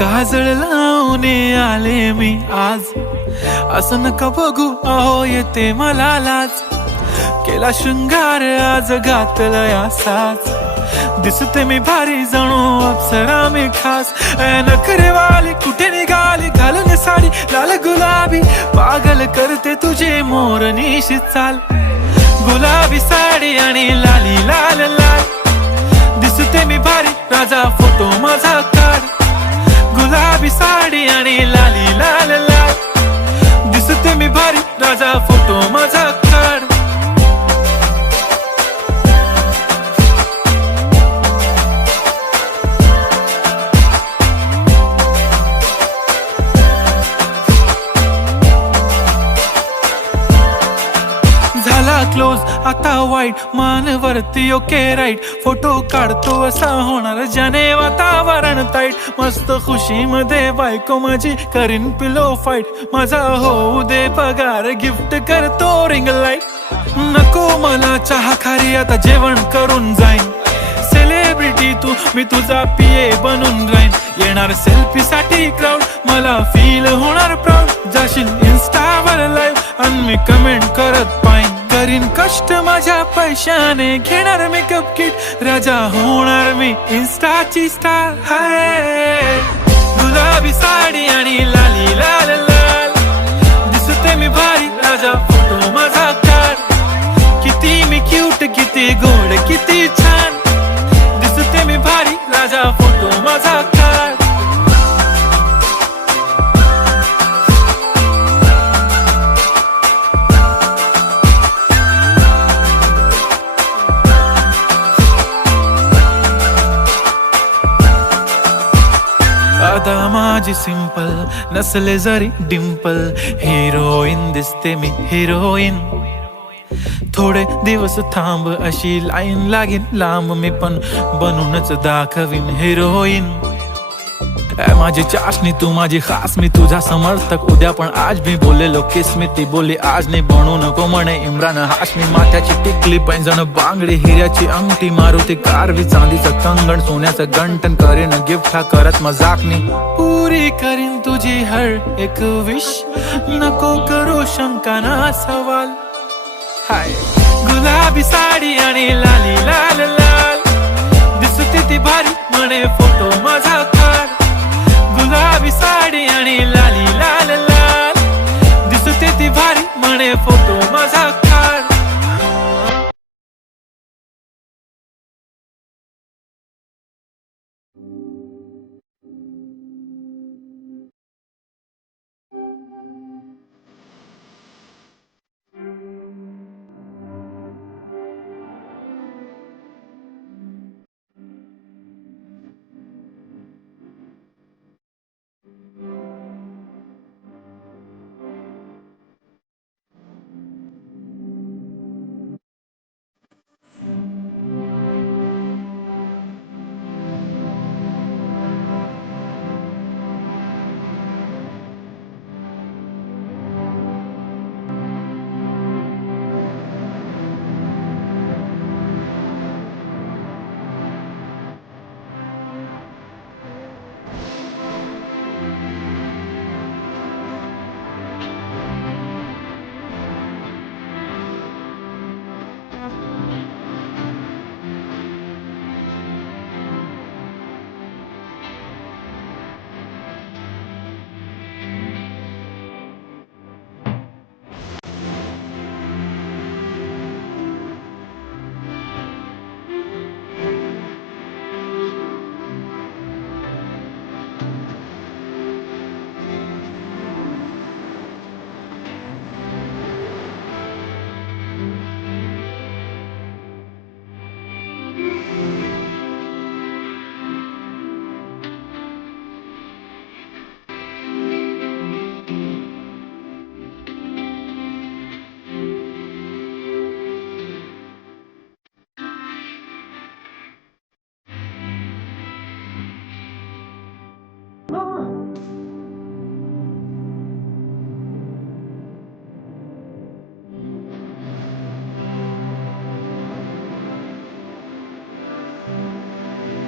काजळ लावून आले मी आज, असं नका बघू अहो येते मला लाज. केला शृंगार आज घातलाय असाच, दिसते मी भारी जणू अप्सरा मी खास. नखरेवाली कुठे निघाली घालून साडी लाल गुलाबी, पागल करते तुझे मोरनीशी चाल. गुलाबी साडी आणि लाली लाल लाल, दिसते मी भारी राजा फोटो माझा काढ. गुलाबी साडी आणि लाली लाल लाल, दिसते मी भारी राजा फोटो माझा काढ. झाला क्लोज आता वाईट, मान वरती ओके राईट. फोटो काढतो असा होणार ज्याने वातावरण ताईट. मस्त खुशी मध्ये बायको माझी करीन पिलो फाईट. माझा होऊ दे पगार गिफ्ट करतो रिंग लाईट. नको मला चहा खारी आता जेवण करून जाईन. सेलिब्रिटी तू मी तुझा पिये बनून राहीन. येणार सेल्फी साठी क्राऊड मला फील होणार प्राऊड. जाशील इन्स्टावर लाईव्ह आणि मी कमेंट करत पाईन. करीन कष्ट माझ्या पैशाने घेणार मेकअप किट. राजा होणार मी इन्स्टाची स्टार. हाय गुलाबी साडी आणि लाली लाल लाल, दिसते मी भारी राजा फोटो माझा काढ. किती मी क्यूट किती गोड किती छान, दिसते मी भारी राजा फोटो माझा काढ. आता माझी सिंपल नसले जरी डिंपल, हिरोईन दिसते मी हिरोईन. थोडे दिवस थांब अशी लाईन लागेल लांब, मी पण बनूनच दाखवीन हिरोईन. माझी चाशनी तू माझी खास, मी तुझा समर्थक उद्या पण आज मी बोललेलो किस मी. ती बोली आज नाही बनू नको म्हणे इम्रान हाशमी. माथ्याची टिकली पैंजण बांगडी हिऱ्याची अंगठी, मारुती कारवी चांदीचं कंगण सोन्याचं गंटन. करीन गिफ्ट हा करत मजाकनी, पुरी करीन तुझी हर एक विश. नको करू शंका ना सवाल. हाय गुलाबी साडी आणि लाली लाल लाल, दिसते ती भारी म्हणे फोटो माझा काढ. गुलाबी साडी आणि लाली लाल लाल, दिसते ती भारी म्हणे फोटो माझा.